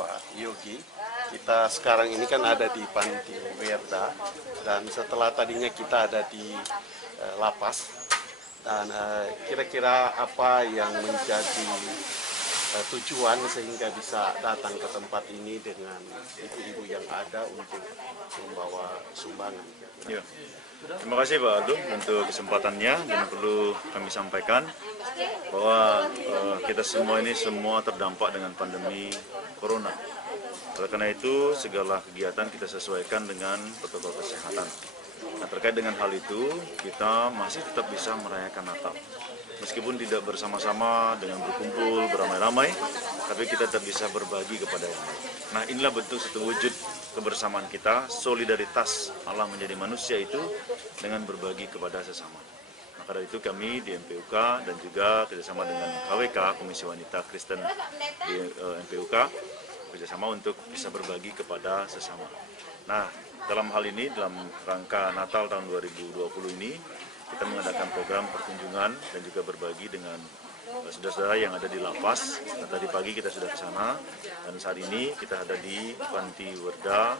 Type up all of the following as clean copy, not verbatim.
Pak Yogi. Kita sekarang ini kan ada di Panti Werda, dan setelah tadinya kita ada di lapas. Dan kira-kira apa yang menjadi tujuan sehingga bisa datang ke tempat ini dengan ibu-ibu yang ada untuk membawa sumbangan? Ya. Terima kasih Pak Aldo untuk kesempatannya, dan perlu kami sampaikan bahwa kita semua ini terdampak dengan pandemi Corona. Oleh karena itu segala kegiatan kita sesuaikan dengan protokol kesehatan. Nah, terkait dengan hal itu kita masih tetap bisa merayakan Natal. Meskipun tidak bersama-sama dengan berkumpul beramai-ramai, tapi kita tetap bisa berbagi kepada yang lain. Nah, inilah bentuk satu wujud kebersamaan kita, solidaritas Allah menjadi manusia itu dengan berbagi kepada sesama. Maka dari itu kami di MPUK dan juga kerjasama dengan KWK, Komisi Wanita Kristen di MPUK, kerjasama untuk bisa berbagi kepada sesama. Nah, dalam hal ini, dalam rangka Natal tahun 2020 ini, kita mengadakan program perkunjungan dan juga berbagi dengan saudara-saudara yang ada di lapas. Nah, tadi pagi kita sudah ke sana, dan saat ini kita ada di Panti Werda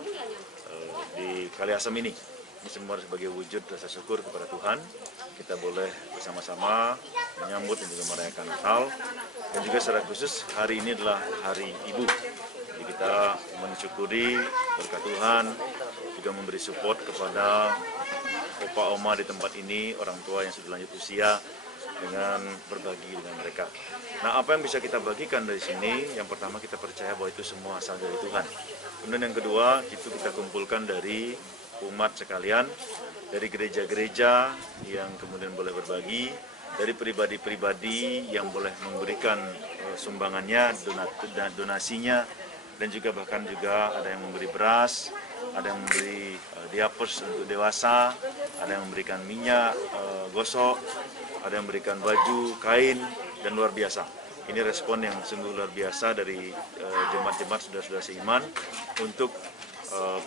di Kaliasem ini. Ini semua sebagai wujud rasa syukur kepada Tuhan. Kita boleh bersama-sama menyambut dan juga merayakan Natal. Dan juga secara khusus hari ini adalah Hari Ibu. Jadi kita mensyukuri berkat Tuhan, juga memberi support kepada opa oma di tempat ini, orang tua yang sudah lanjut usia, dengan berbagi dengan mereka. Nah, apa yang bisa kita bagikan dari sini? Yang pertama, kita percaya bahwa itu semua asal dari Tuhan. Kemudian yang kedua, itu kita kumpulkan dari umat sekalian, dari gereja-gereja yang kemudian boleh berbagi, dari pribadi-pribadi yang boleh memberikan sumbangannya, donasinya, dan juga bahkan juga ada yang memberi beras, ada yang memberi diapers untuk dewasa, ada yang memberikan minyak gosok, ada yang memberikan baju, kain, dan luar biasa. Ini respon yang sungguh luar biasa dari jemaat-jemaat saudara-saudara seiman untuk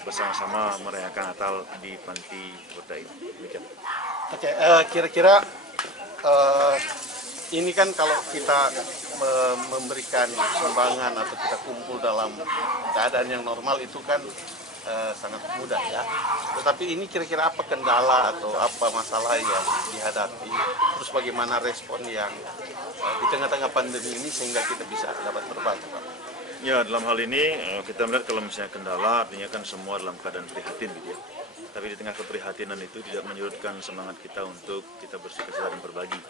bersama-sama merayakan Natal di Panti Werda ini. Demikian. Oke, kira-kira ini kan kalau kita memberikan sumbangan atau kita kumpul dalam keadaan yang normal itu kan sangat mudah ya. Tetapi ini kira-kira apa kendala atau apa masalah yang dihadapi? Terus bagaimana respon yang di tengah-tengah pandemi ini sehingga kita bisa dapat berbagi, Pak? Ya, dalam hal ini kita melihat kalau misalnya kendala, artinya kan semua dalam keadaan prihatin gitu ya. Tapi di tengah keprihatinan itu tidak menyurutkan semangat kita untuk kita bersukacita dan berbagi.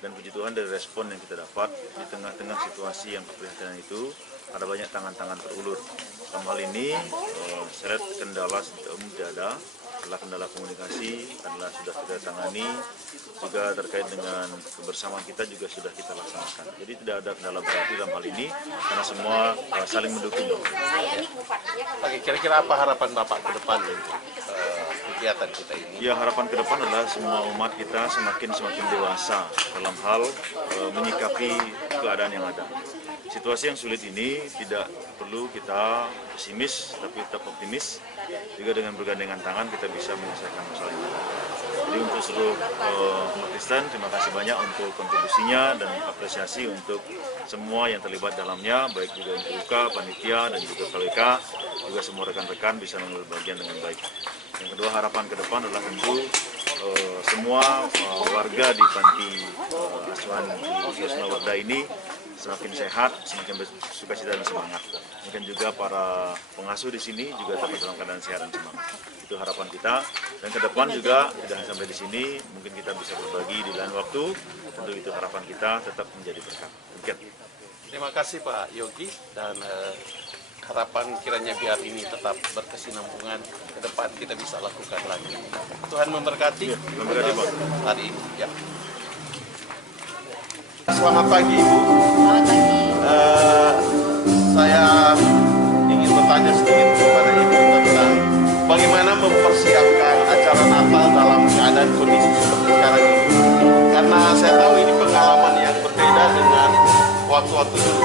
Dan puji Tuhan dari respon yang kita dapat di tengah-tengah situasi yang keprihatinan itu, ada banyak tangan-tangan terulur. Dalam hal ini, saya lihat kendala tidak ada. Setelah kendala komunikasi adalah sudah kita tangani, juga terkait dengan kebersamaan kita juga sudah kita laksanakan. Jadi tidak ada kendala berarti dalam hal ini, karena semua saling mendukung. Oke, kira-kira apa harapan Bapak ke depan untuk kegiatan kita ini? Ya, harapan ke depan adalah semua umat kita semakin dewasa dalam hal menyikapi keadaan yang ada. Situasi yang sulit ini tidak perlu kita pesimis, tapi tetap optimis. Juga dengan bergandengan tangan kita bisa menyelesaikan masalah ini. Jadi untuk seluruh umat Kristen, terima kasih banyak untuk kontribusinya dan apresiasi untuk semua yang terlibat dalamnya, baik juga MPUK, panitia, dan juga KWK, juga semua rekan-rekan bisa mengambil bagian dengan baik. Yang kedua, harapan ke depan adalah tentu semua warga di Panti Asuhan di Werda ini semakin sehat, semakin bersukacita dan semangat. Mungkin juga para pengasuh di sini juga tetap dalam keadaan sehat dan semangat. Itu harapan kita. Dan ke depan juga tidak hanya sampai di sini, mungkin kita bisa berbagi di lain waktu. Tentu itu harapan kita tetap menjadi berkat. Demikian. Terima kasih Pak Yogi, dan harapan kiranya biar ini tetap berkesinambungan ke depan kita bisa lakukan lagi. Tuhan memberkati. Ya, memberkati Pak. Hari ini ya. Selamat pagi Ibu. Selamat pagi. Saya ingin bertanya sedikit kepada Ibu tentang bagaimana mempersiapkan acara Natal dalam keadaan kondisi seperti sekarang ini. Karena saya tahu ini pengalaman yang berbeda dengan waktu-waktu dulu.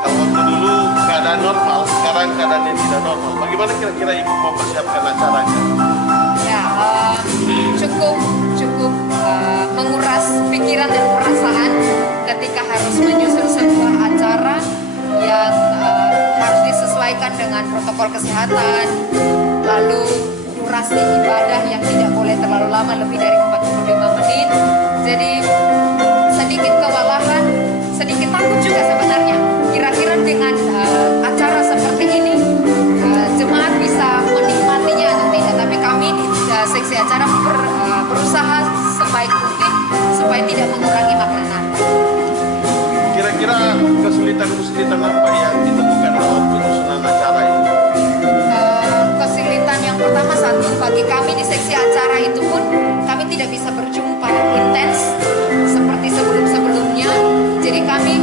Kalau waktu dulu keadaan normal, sekarang keadaan yang tidak normal. Bagaimana kira-kira Ibu mempersiapkan acaranya? Ya, cukup menguras pikiran dan perasaan ketika harus menyusun sebuah acara yang harus disesuaikan menyesuaikan dengan protokol kesehatan, lalu durasi ibadah yang tidak boleh terlalu lama, lebih dari 45 menit. Jadi sedikit kewalahan, sedikit takut juga sebenarnya. Kira-kira dengan acara seperti ini jemaat bisa menikmatinya atau tidak. Tapi kami di seksi acara berusaha sebaik mungkin supaya tidak mengurangi makna Natal. Kira-kira kesulitan-kesulitan apa yang ditemukan dalam penyusunan acara ini? Kesulitan yang pertama, satu, bagi kami di seksi acara itu pun kami tidak bisa berjumpa intens seperti sebelum-sebelumnya. Jadi kami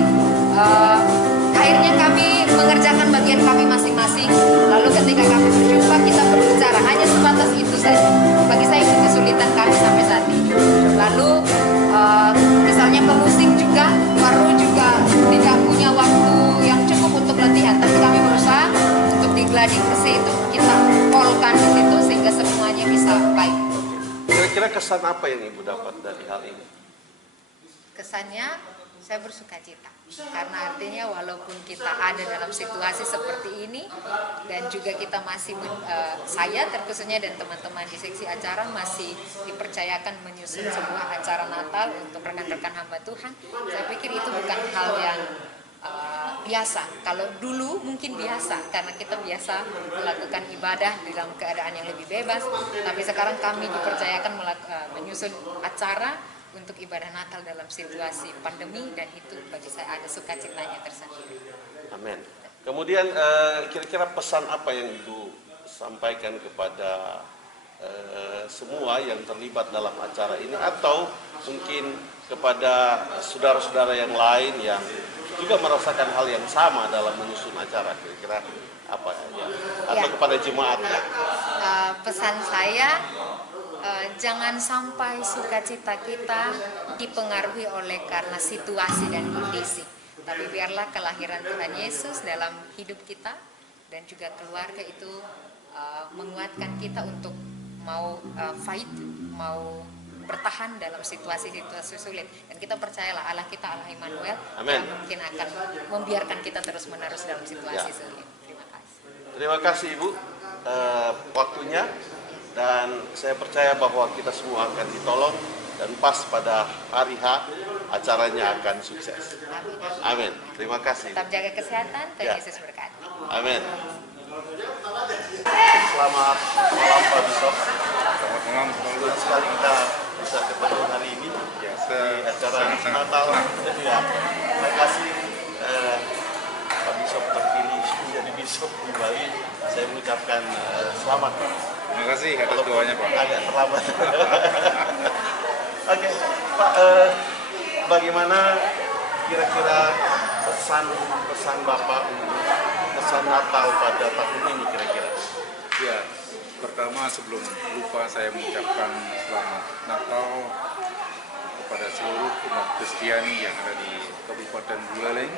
akhirnya kami mengerjakan bagian kami masing-masing. Lalu ketika kami berjumpa kita berbicara, hanya sebatas itu saja. Bagi saya itu kesulitan kami sampai saat ini. Lalu misalnya pemusik juga baru juga tidak punya waktu yang cukup untuk latihan, tapi kami berusaha untuk di gladi bersih itu kita polkan di situ sehingga semuanya bisa baik. Kira-kira kesan apa yang Ibu dapat dari hal ini? Kesannya saya bersuka cita karena artinya walaupun kita ada dalam situasi seperti ini dan juga kita masih saya terkhususnya dan teman-teman di seksi acara masih dipercayakan menyusun sebuah acara Natal untuk rekan-rekan hamba Tuhan. Saya pikir itu bukan hal yang biasa. Kalau dulu mungkin biasa karena kita biasa melakukan ibadah dalam keadaan yang lebih bebas, tapi sekarang kami dipercayakan menyusun acara untuk ibadah Natal dalam situasi pandemi, dan itu bagi saya ada sukacitanya tersendiri. Amin. Kemudian kira-kira pesan apa yang Ibu sampaikan kepada semua yang terlibat dalam acara ini, atau mungkin kepada saudara-saudara yang lain yang juga merasakan hal yang sama dalam menyusun acara, kira-kira apa ya? Atau kepada jemaat? Pesan saya, jangan sampai sukacita kita dipengaruhi oleh karena situasi dan kondisi, tapi biarlah kelahiran Tuhan Yesus dalam hidup kita dan juga keluarga itu menguatkan kita untuk mau fight, mau bertahan dalam situasi-situasi sulit. Dan kita percayalah Allah kita, Allah Immanuel, yang mungkin akan membiarkan kita terus-menerus dalam situasi sulit. Terima kasih. Terima kasih Ibu waktunya, dan saya percaya bahwa kita semua akan ditolong dan pas pada hari H acaranya akan sukses. Amin. Amin. Terima kasih. Tetap jaga kesehatan, Tuhan Yesus berkati. Amin. Selamat malam Pak Bishop. Selamat malam. Senang sekali kita bisa ketemu hari ini di acara Natal. Ya. Terima kasih Pak Bishop terpilih menjadi Bishop di Bali. Saya mengucapkan selamat. Terima kasih atas doanya Pak. Agak terlambat. Oke, Pak, bagaimana kira-kira pesan Bapak untuk pesan Natal pada tahun ini kira-kira? Ya, pertama sebelum lupa saya mengucapkan selamat Natal kepada seluruh umat Kristiani yang ada di Kabupaten Buleleng.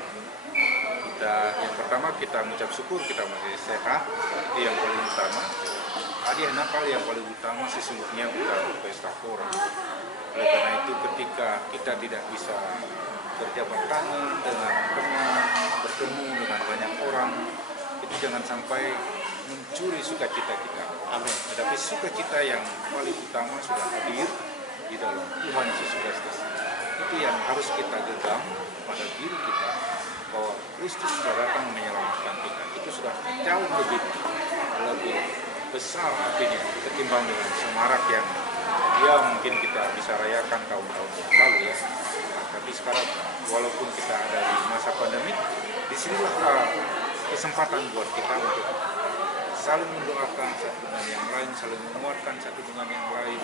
Yang pertama kita mengucap syukur kita masih sehat, itu yang paling utama. Hadiah Natal yang paling utama sesungguhnya bukan pesta pora. Oleh karena itu ketika kita tidak bisa berjabat tangan dengan teman, bertemu dengan banyak orang, itu jangan sampai mencuri sukacita kita. Amin. Tetapi sukacita yang paling utama sudah hadir di dalam Tuhan Yesus Kristus. Itu yang harus kita genggam pada diri kita, bahwa Kristus sudah datang menyelamatkan kita. Itu sudah jauh lebih besar artinya ketimbang dengan semarak yang mungkin kita bisa rayakan tahun-tahun yang lalu ya. Tapi sekarang walaupun kita ada di masa pandemi, disinilah kesempatan buat kita untuk saling mendoakan satu dengan yang lain, saling menguatkan satu dengan yang lain.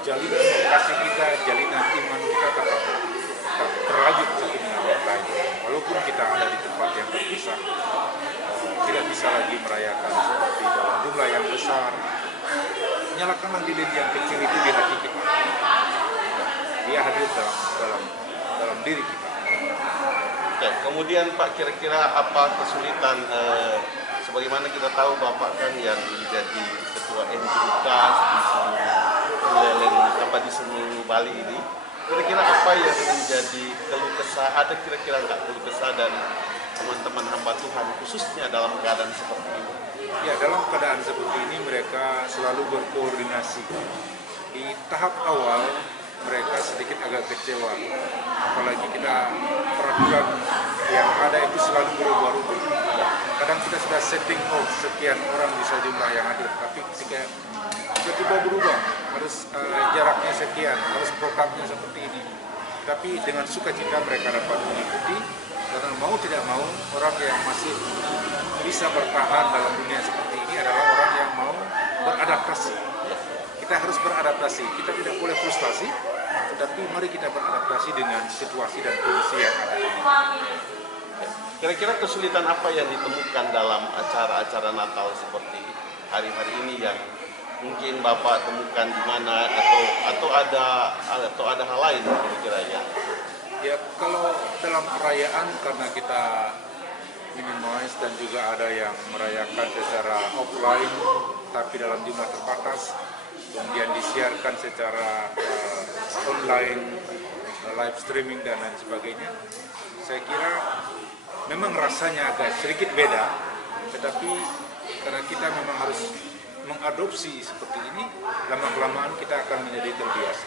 Jalinan kasih kita, jalinan iman kita tetap terajut satu dengan yang lain. Walaupun kita ada di tempat yang terpisah, tidak bisa lagi merayakan seperti dalam jumlah yang besar. Nyalakanlah lilin yang kecil itu di hati kita. Dia hadir dalam diri kita. Oke, kemudian Pak, kira-kira apa kesulitan sebagaimana kita tahu Bapak kan yang menjadi ketua NJK di seluruh Buleleng, di seluruh Bali ini, kira-kira apa yang menjadi keluh kesah, ada kira-kira nggak keluh kesah dan teman-teman hamba Tuhan khususnya dalam keadaan seperti ini? Ya, dalam keadaan seperti ini mereka selalu berkoordinasi. Di tahap awal mereka sedikit agak kecewa, apalagi kita peraturan yang ada itu selalu berubah-ubah. Kadang kita sudah setting sekian orang bisa jumlah yang hadir, tapi ketika tiba-tiba berubah, harus jaraknya sekian, harus programnya seperti ini. Tapi dengan sukacita mereka dapat mengikuti, karena mau tidak mau orang yang masih bisa bertahan dalam dunia seperti ini adalah orang yang mau beradaptasi. Kita harus beradaptasi, kita tidak boleh frustasi, tetapi mari kita beradaptasi dengan situasi dan kondisi yang ada ini. Kira-kira kesulitan apa yang ditemukan dalam acara-acara Natal seperti hari-hari ini yang mungkin Bapak temukan di mana, atau ada hal lain kira-kira ya? Ya, kalau dalam perayaan karena kita minimize dan juga ada yang merayakan secara offline tapi dalam jumlah terbatas, kemudian disiarkan secara online, live streaming dan lain sebagainya. Saya kira memang rasanya agak sedikit beda, tetapi karena kita memang harus mengadopsi seperti ini, lama-kelamaan kita akan menjadi terbiasa.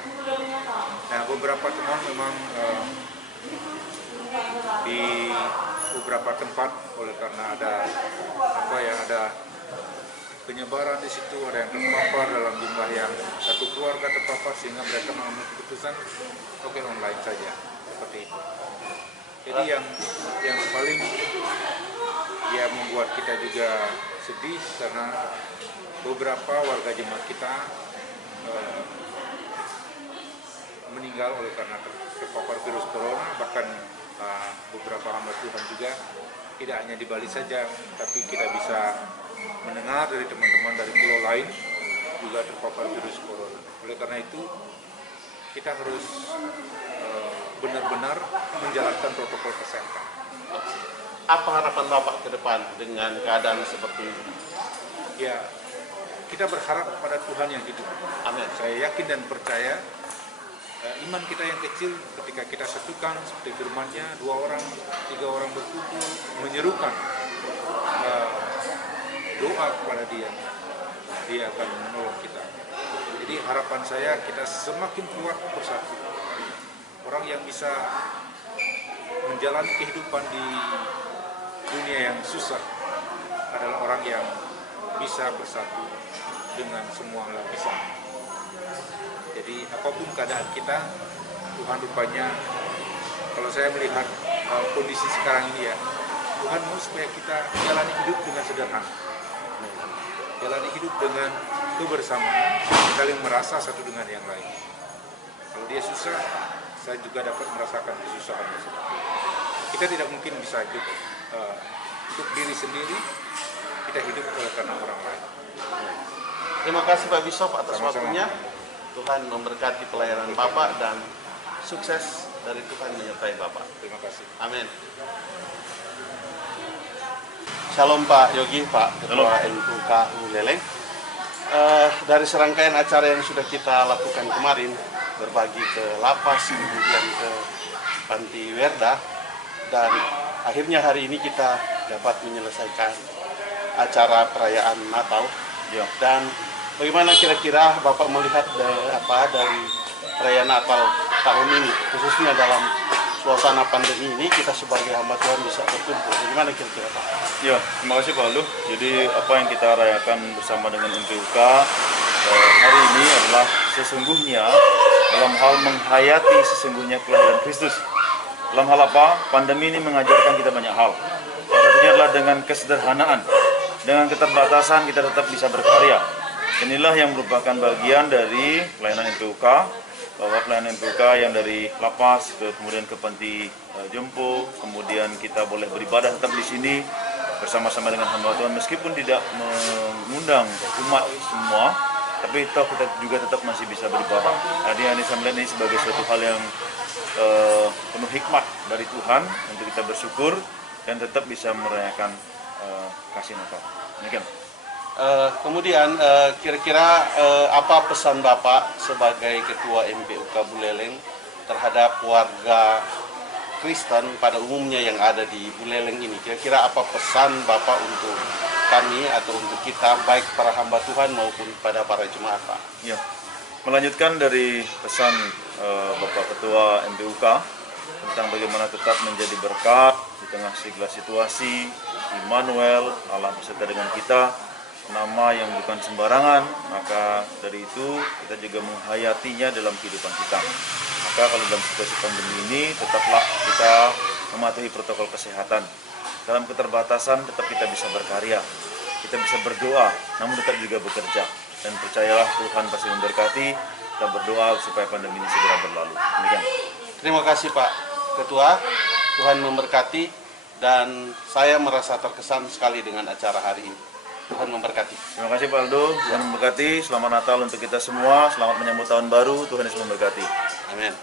Nah, beberapa teman memang di beberapa tempat oleh karena ada penyebaran di situ, ada yang terpapar dalam jumlah yang satu keluarga terpapar sehingga mereka mengambil keputusan oke, online saja seperti itu. Jadi yang paling ya membuat kita juga sedih karena beberapa warga jemaat kita meninggal oleh karena terpapar virus corona, bahkan beberapa hamba Tuhan juga tidak hanya di Bali saja, tapi kita bisa mendengar dari teman-teman dari pulau lain juga terpapar virus corona. Oleh karena itu kita harus benar-benar menjalankan protokol kesehatan. Apa harapan Bapak ke depan dengan keadaan seperti ini? Ya, kita berharap pada Tuhan yang hidup. Amin. Saya yakin dan percaya iman kita yang kecil ketika kita satukan seperti firman-Nya, 2 orang, 3 orang berkumpul menyerukan doa kepada Dia akan menolong kita. Jadi harapan saya kita semakin kuat bersatu. Orang yang bisa menjalani kehidupan di dunia yang susah adalah orang yang bisa bersatu dengan semua lapisan. Jadi apapun keadaan kita, Tuhan rupanya, kalau saya melihat kondisi sekarang ini ya, Tuhan mau supaya kita jalani hidup dengan sederhana, jalani hidup dengan kebersamaan, saling merasa satu dengan yang lain. Kalau dia susah, saya juga dapat merasakan kesusahannya seperti itu. Kita tidak mungkin bisa hidup untuk diri sendiri, kita hidup oleh karena orang lain. Terima kasih Pak Bishop atas Sama-sama. waktunya. Tuhan memberkati pelayanan Bapak dan sukses dari Tuhan menyertai Bapak. Terima kasih. Amin. Shalom Pak Yogi, Pak Ketua NPUK Buleleng. Dari serangkaian acara yang sudah kita lakukan kemarin, berbagi ke lapas, kemudian ke panti Werda, dan akhirnya hari ini kita dapat menyelesaikan acara perayaan Natal. Ya. Dan bagaimana kira-kira Bapak melihat dari perayaan Natal tahun ini, khususnya dalam suasana pandemi ini, kita sebagai hamba Tuhan bisa berkumpul. Bagaimana kira-kira Pak? Ya, terima kasih Pak Aldo. Jadi apa yang kita rayakan bersama dengan NPUK hari ini adalah sesungguhnya dalam hal menghayati sesungguhnya kelahiran Kristus. Dalam hal apa? Pandemi ini mengajarkan kita banyak hal. Salah satunya adalah dengan kesederhanaan. Dengan keterbatasan kita tetap bisa berkarya. Inilah yang merupakan bagian dari pelayanan NPUK, bahwa pelayanan NPUK yang dari lapas kemudian ke panti jompo, kemudian kita boleh beribadah tetap di sini bersama-sama dengan hamba Tuhan meskipun tidak mengundang umat semua, tapi toh kita juga tetap masih bisa beribadah. Jadi ini saya melihat ini sebagai suatu hal yang penuh hikmat dari Tuhan untuk kita bersyukur dan tetap bisa merayakan kasih Natal. Demikian. Kemudian kira-kira apa pesan Bapak sebagai Ketua NPUK Buleleng terhadap warga Kristen pada umumnya yang ada di Buleleng ini, kira-kira apa pesan Bapak untuk kami atau untuk kita, baik para hamba Tuhan maupun pada para jemaat, Pak? Ya, melanjutkan dari pesan Bapak Ketua MPUK tentang bagaimana tetap menjadi berkat di tengah segala situasi. Immanuel, Allah beserta dengan kita, nama yang bukan sembarangan, maka dari itu kita juga menghayatinya dalam kehidupan kita. Maka kalau dalam situasi pandemi ini tetaplah kita mematuhi protokol kesehatan. Dalam keterbatasan tetap kita bisa berkarya, kita bisa berdoa, namun tetap juga bekerja. Dan percayalah Tuhan pasti memberkati. Kita berdoa supaya pandemi ini segera berlalu. Demikian. Terima kasih Pak Ketua, Tuhan memberkati, dan saya merasa terkesan sekali dengan acara hari ini. Tuhan memberkati. Terima kasih Pak Aldo, Tuhan memberkati. Selamat Natal untuk kita semua, selamat menyambut tahun baru, Tuhan Yesus memberkati. Amin.